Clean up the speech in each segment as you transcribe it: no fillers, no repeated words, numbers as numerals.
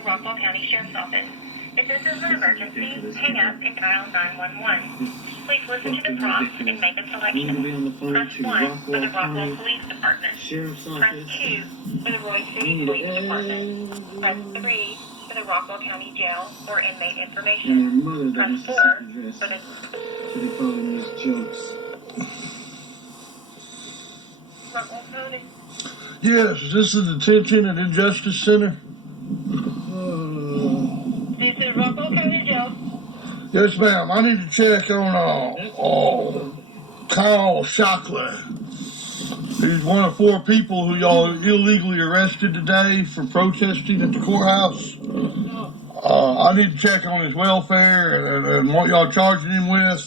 the Rockwell County Sheriff's Office. If this is an emergency, hang up and dial 911. Please listen to the prompts and make a selection. Press 1 for the Rockwell Police Department. Press 2 for the Roy City Police Department. Press 3 for the Rockwell County Jail or inmate information. Press 4 for the... So they call them these jokes. Rockwell County. Yes, is this the detention and injustice center? This is Rockwell County Jail. Yes, ma'am. I need to check on Kyle Shockley. He's one of 4 people who y'all illegally arrested today for protesting at the courthouse. I need to check on his welfare and what y'all charging him with.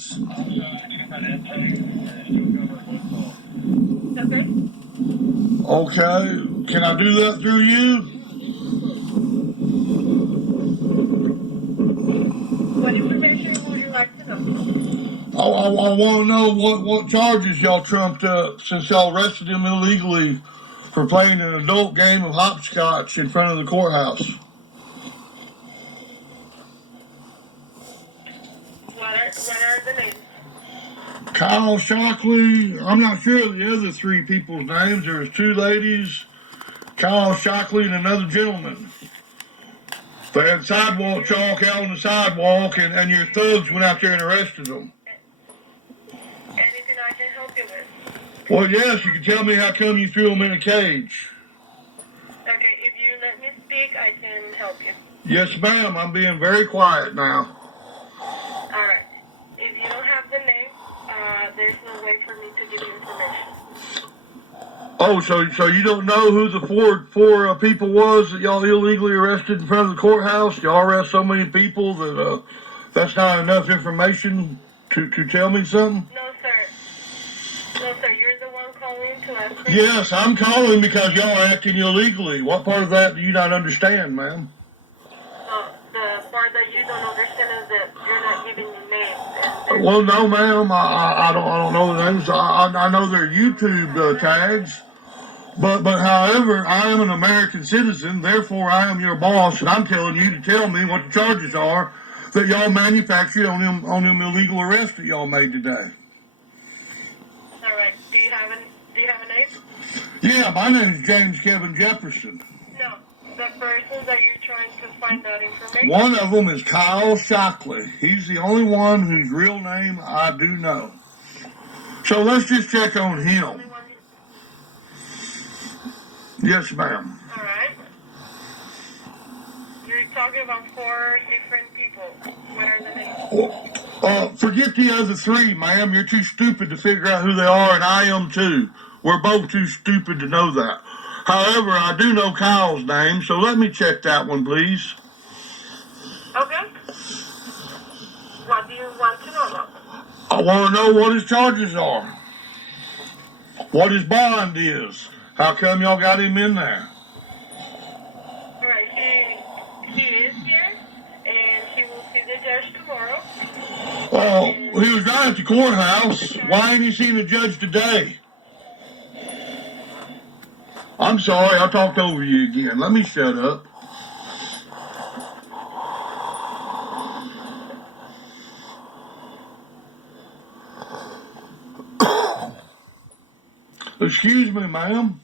Okay. Can I do that through you? What information would you like to know? I want to know what charges y'all trumped up since y'all arrested him illegally for playing an adult game of hopscotch in front of the courthouse. What are the names? Kyle Shockley. I'm not sure of the other 3 people's names. There's 2 ladies, Kyle Shockley and another gentleman. They had sidewalk chalk out on the sidewalk, and your thugs went out there and arrested them. Anything I can help you with? Well, yes, you can tell me how come you threw them in a cage. Okay, if you let me speak, I can help you. Yes, ma'am. I'm being very quiet now. Alright. If you don't have the name, there's no way for me to give you information. Oh, so you don't know who the four people was that y'all illegally arrested in front of the courthouse? Y'all arrest so many people that that's not enough information to tell me something? No, sir. No, sir. You're the one calling to ask for... Yes, I'm calling because y'all are acting illegally. What part of that do you not understand, ma'am? The part that you don't understand is that you're not giving me names. Well, no, ma'am. I don't know the names. I know their YouTube tags. But however, I am an American citizen, therefore I am your boss, and I'm telling you to tell me what the charges are that y'all manufactured on them illegal arrests that y'all made today. All right. Do you have a name? Yeah, my name is James Kevin Jefferson. No, the person that you're trying to find that information. One of them is Kyle Shockley. He's the only one whose real name I do know. So let's just check on him. Yes, ma'am. All right. You're talking about 4 different people. What are the names? Forget the other 3, ma'am. You're too stupid to figure out who they are, and I am too. We're both too stupid to know that. However, I do know Kyle's name, so let me check that one, please. Okay. What do you want to know about? I want to know what his charges are. What his bond is. How come y'all got him in there? All right, he is here, and he will see the judge tomorrow. Well, he was down at the courthouse. Why ain't he seen the judge today? I'm sorry, I talked over you again. Let me shut up. Excuse me, ma'am.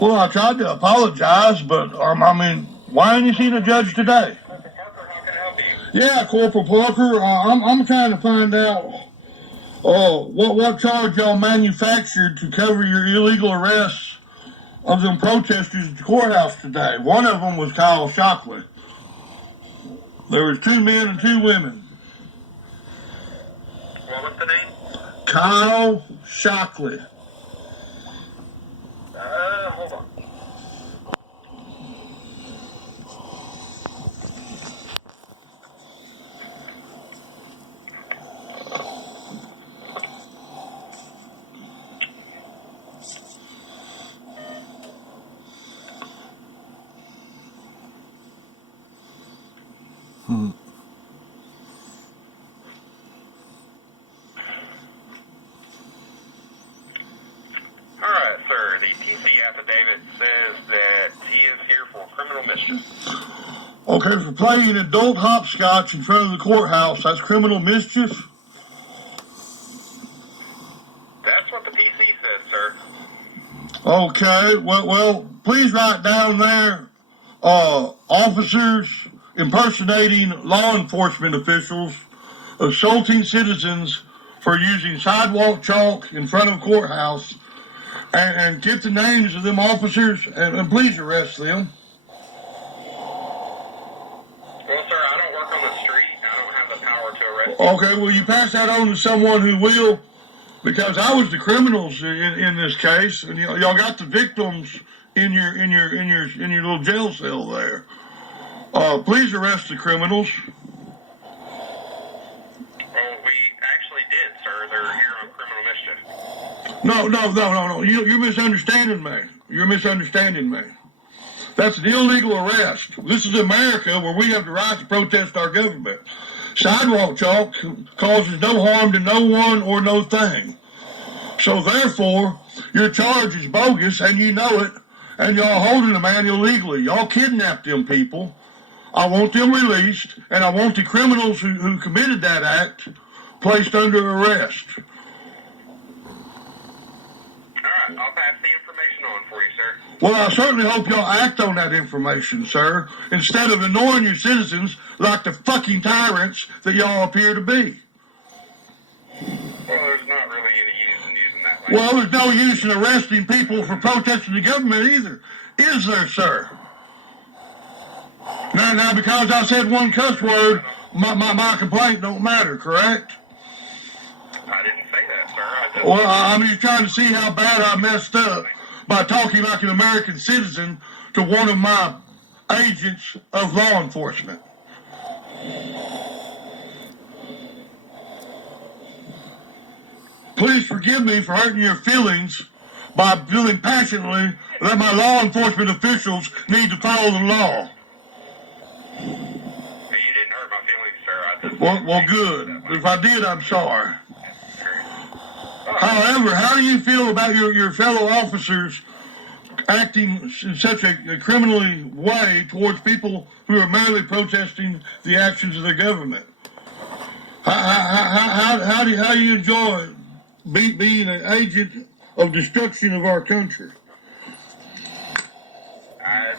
Well, I tried to apologize, but why ain't you seen a judge today? Yeah, Corporal Parker. I'm trying to find out what charge y'all manufactured to cover your illegal arrests of them protesters at the courthouse today. One of them was Kyle Shockley. There was 2 men and 2 women. What was the name? Kyle Shockley. Hold on. affidavit says that he is here for criminal mischief. Okay, for playing adult hopscotch in front of the courthouse, that's criminal mischief? That's what the PC says, sir. Okay, well, please write down there, officers impersonating law enforcement officials, assaulting citizens for using sidewalk chalk in front of courthouse, and get the names of them officers, and please arrest them. Well, sir, I don't work on the street. I don't have the power to arrest you. Okay, well, you pass that on to someone who will, because I was the criminals in this case, and y'all got the victims in your little jail cell there. Please arrest the criminals. Well, we actually did, sir. They're here on criminal mischief. No. You're misunderstanding me. You're misunderstanding me. That's an illegal arrest. This is America, where we have the right to protest our government. Sidewalk chalk causes no harm to no one or no thing. So therefore, your charge is bogus, and you know it, and y'all holding a man illegally. Y'all kidnapped them people. I want them released, and I want the criminals who committed that act placed under arrest. All right, I'll pass the information on for you, sir. Well, I certainly hope y'all act on that information, sir, instead of ignoring your citizens like the fucking tyrants that y'all appear to be. Well, there's not really any use in using that language. Well, there's no use in arresting people for protesting the government either, is there, sir? Now, because I said one cuss word, my complaint don't matter, correct? I didn't say that, sir. I just... Well, I'm just trying to see how bad I messed up by talking like an American citizen to one of my agents of law enforcement. Please forgive me for hurting your feelings by feeling passionately that my law enforcement officials need to follow the law. You didn't hurt my feelings, sir. I just... Well, good. If I did, I'm sorry. However, how do you feel about your fellow officers acting in such a criminally way towards people who are merely protesting the actions of their government? How do you enjoy being an agent of destruction of our country?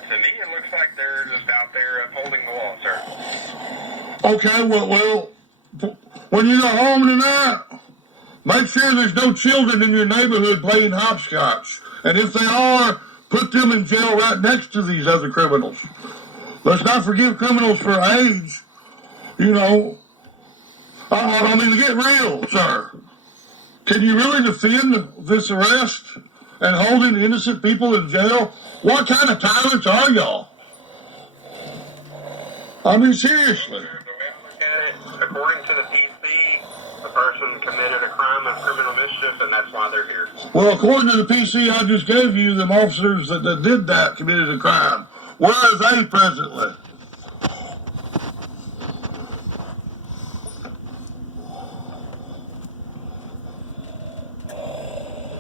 To me, it looks like they're just out there upholding the law, sir. Okay, well, when you go home tonight, make sure there's no children in your neighborhood playing hopscotch. And if they are, put them in jail right next to these other criminals. Let's not forgive criminals for age. You know, I mean, to get real, sir. Can you really defend this arrest and holding innocent people in jail? What kind of tyrants are y'all? I mean, seriously. The way I look at it, according to the PC, the person committed a crime of criminal mischief, and that's why they're here. Well, according to the PC I just gave you, them officers that did that committed a crime. Where are they presently?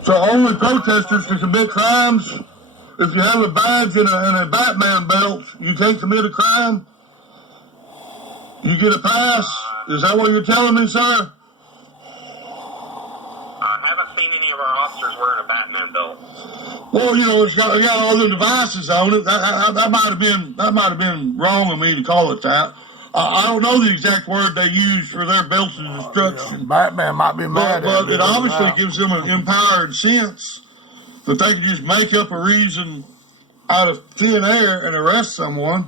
So only protesters can commit crimes? If you have a badge and a Batman belt, you can't commit a crime? You get a pass? Is that what you're telling me, sir? I haven't seen any of our officers wearing a Batman belt. Well, you know, it's got all the devices on it. That might have been wrong of me to call it that. I don't know the exact word they use for their belts of destruction. Yeah, Batman might be mad But it obviously now. gives them an empowered sense that they can just make up a reason out of thin air and arrest someone.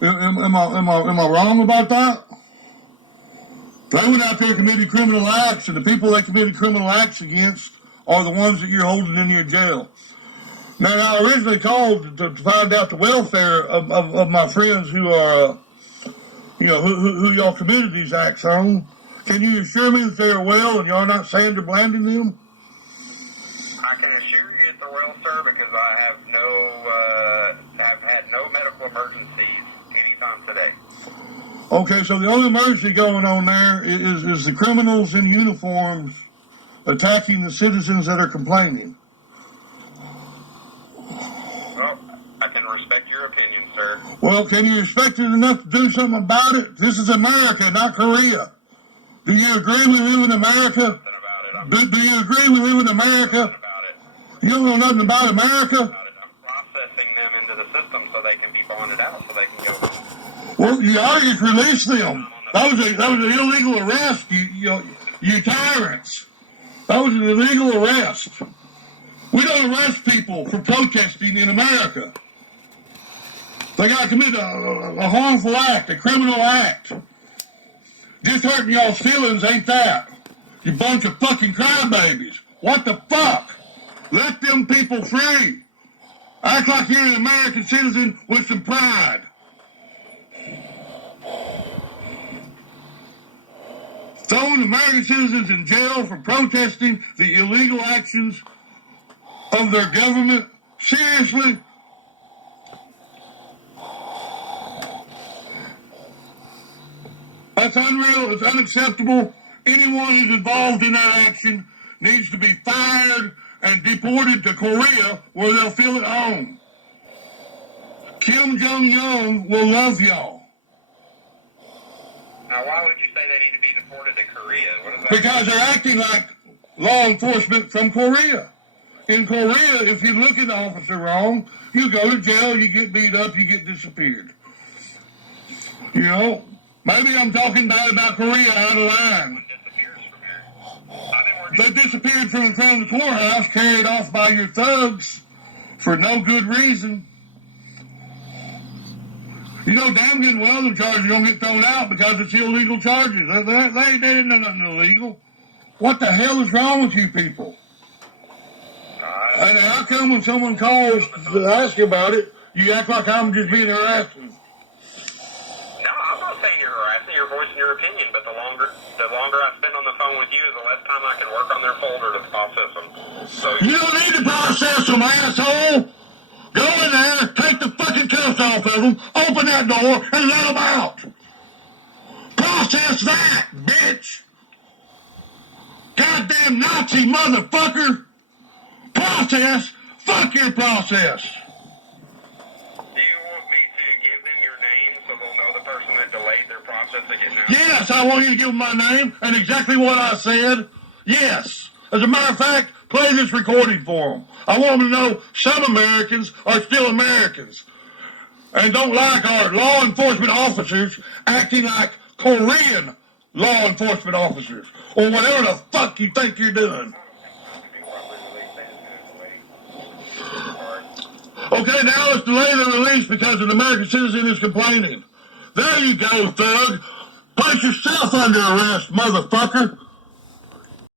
Am I wrong about that? They went out there and committed criminal acts, and the people they committed criminal acts against are the ones that you're holding in your jail. Now, I originally called to find out the welfare of my friends who are, who y'all committed these acts on. Can you assure me that they're well and y'all not Sandra Blanding them? I can assure you they're well, sir, because I have had no medical emergencies anytime today. Okay, so the only emergency going on there is the criminals in uniforms attacking the citizens that are complaining. Well, I can respect your opinion, sir. Well, can you respect it enough to do something about it? This is America, not Korea. Do you agree we live in America? Do you agree we live in America? You don't know nothing about America? I'm processing them into the system so they can be bonded out, so they can go home. Well, you already just released them. That was an illegal arrest. You tyrants. That was an illegal arrest. We don't arrest people for protesting in America. They got to commit a harmful act, a criminal act. Just hurting y'all's feelings ain't that. You bunch of fucking crybabies. What the fuck? Let them people free. Act like you're an American citizen with some pride. Throwing American citizens in jail for protesting the illegal actions of their government? Seriously? That's unreal. It's unacceptable. Anyone who's involved in that action needs to be fired and deported to Korea where they'll feel at home. Kim Jong-un will love y'all. Now, why would you say they need to be deported to Korea? What is that? Because they're acting like law enforcement from Korea. In Korea, if you look at the officer wrong, you go to jail, you get beat up, you get disappeared. You know, maybe I'm talking bad about Korea out of line. They disappeared from in front of the courthouse, carried off by your thugs for no good reason. You know damn good well the charges are going to get thrown out because it's illegal charges. They didn't know nothing illegal. What the hell is wrong with you people? And how come when someone calls to ask you about it, you act like I'm just being harassed? No, I'm not saying you're harassing. You're voicing your opinion, but the longer I spend on the phone with you, the less time I can work on their folder to process them. So you don't need to process them, asshole. Go in there, take the fucking cuffs off of them, open that door, and let them out. Process that, bitch. Goddamn Nazi motherfucker. Process? Fuck your process. do you want me to give them your name so they'll know the person that delayed their process to get out? Yes, I want you to give them my name and exactly what I said. Yes. As a matter of fact, play this recording for them. I want them to know some Americans are still Americans and don't like our law enforcement officers acting like Korean law enforcement officers or whatever the fuck you think you're doing. Okay, now let's delay the release because an American citizen is complaining. There you go, thug. Place yourself under arrest, motherfucker.